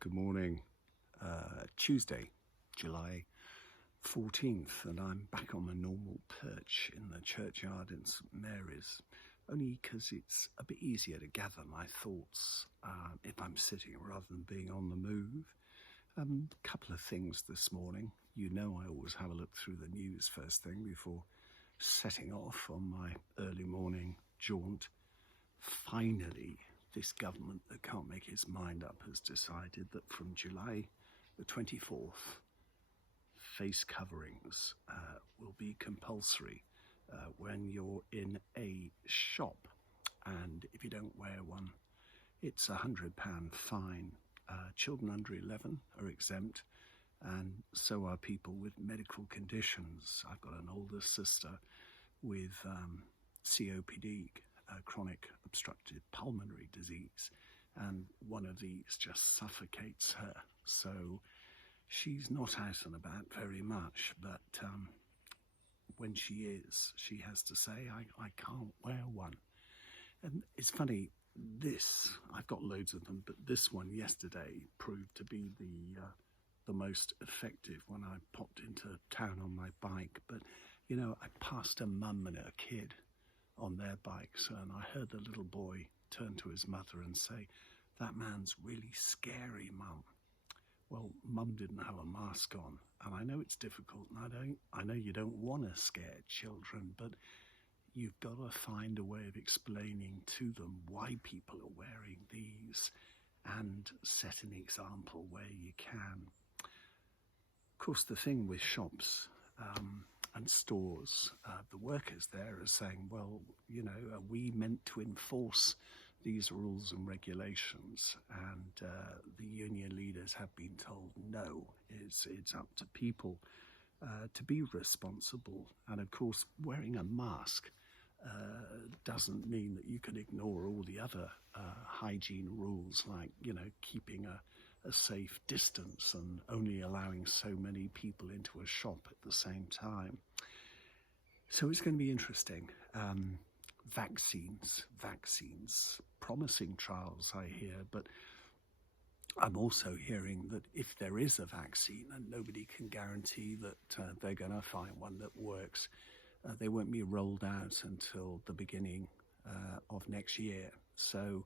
Good morning. Tuesday, July 14th, and I'm back on my normal perch in the churchyard in St Mary's, only because it's a bit easier to gather my thoughts if I'm sitting rather than being on the move. A couple of things this morning. You know I always have a look through the news first thing before setting off on my early morning jaunt. Finally, this government that can't make its mind up has decided that from July the 24th, face coverings will be compulsory when you're in a shop. And if you don't wear one, it's £100 fine. Children under 11 are exempt, and so are people with medical conditions. I've got an older sister with COPD, chronic obstructive pulmonary disease, and one of these just suffocates her. So she's not out and about very much, but when she is, she has to say, I can't wear one. And it's funny, I've got loads of them, but this one yesterday proved to be the most effective when I popped into town on my bike. But, you know, I passed a mum and her kid on their bikes, and I heard the little boy turn to his mother and say, "That man's really scary, Mum." Well, Mum didn't have a mask on, and I know it's difficult, and I know you don't want to scare children, but you've got to find a way of explaining to them why people are wearing these and set an example where you can. Of course, the thing with shops and stores, the workers there are saying, well, you know, are we meant to enforce these rules and regulations? And the union leaders have been told no, it's up to people to be responsible. And of course, wearing a mask doesn't mean that you can ignore all the other hygiene rules, like, you know, keeping a safe distance and only allowing so many people into a shop at the same time. So it's going to be interesting. Vaccines, promising trials I hear, but I'm also hearing that if there is a vaccine, and nobody can guarantee that they're going to find one that works, they won't be rolled out until the beginning of next year. So,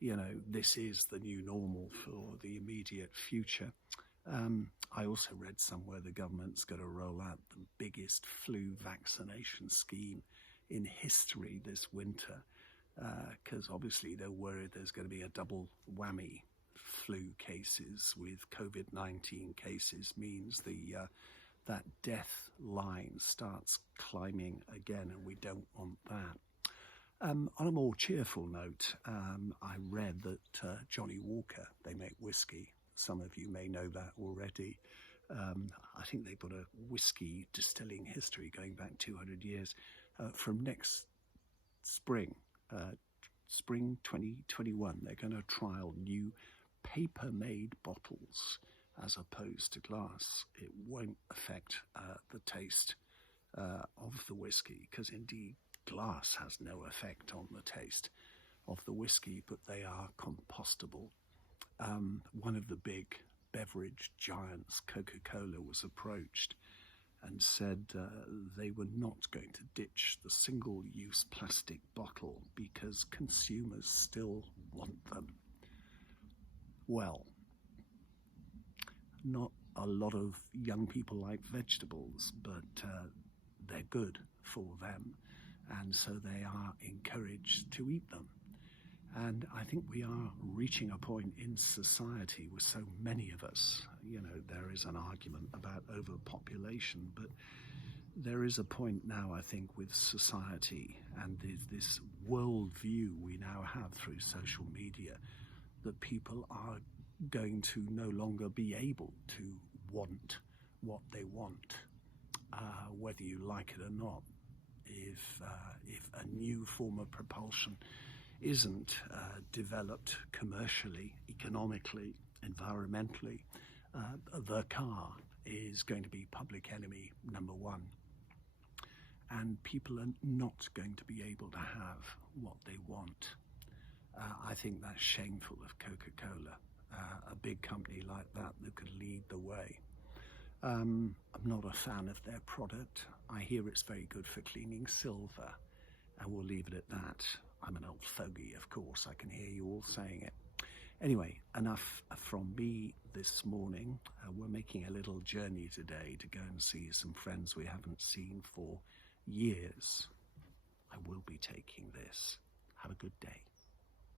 you know, this is the new normal for the immediate future. I also read somewhere the government's going to roll out the biggest flu vaccination scheme in history this winter, because obviously they're worried there's going to be a double whammy. Flu cases with COVID-19 cases means that death line starts climbing again, and we don't want that. On a more cheerful note, I read that Johnny Walker, they make whisky. Some of you may know that already. I think they've got a whisky distilling history going back 200 years. From next spring 2021, they're going to trial new paper-made bottles as opposed to glass. It won't affect the taste of the whisky, because indeed glass has no effect on the taste of the whisky, but they are compostable. One of the big beverage giants, Coca Cola, was approached and said they were not going to ditch the single-use plastic bottle because consumers still want them. Well, not a lot of young people like vegetables, but they're good for them, and so they are encouraged to eat them. And I think we are reaching a point in society with so many of us, you know, there is an argument about overpopulation, but there is a point now, I think, with society and this worldview we now have through social media, that people are going to no longer be able to want what they want, whether you like it or not. If a new form of propulsion isn't developed commercially, economically, environmentally, the car is going to be public enemy number one. And people are not going to be able to have what they want. I think that's shameful of Coca Cola. A big company like that could lead the way. I'm not a fan of their product. I hear it's very good for cleaning silver, and we'll leave it at that. I'm an old fogey, of course. I can hear you all saying it. Anyway, enough from me this morning. We're making a little journey today to go and see some friends we haven't seen for years. I will be taking this. Have a good day.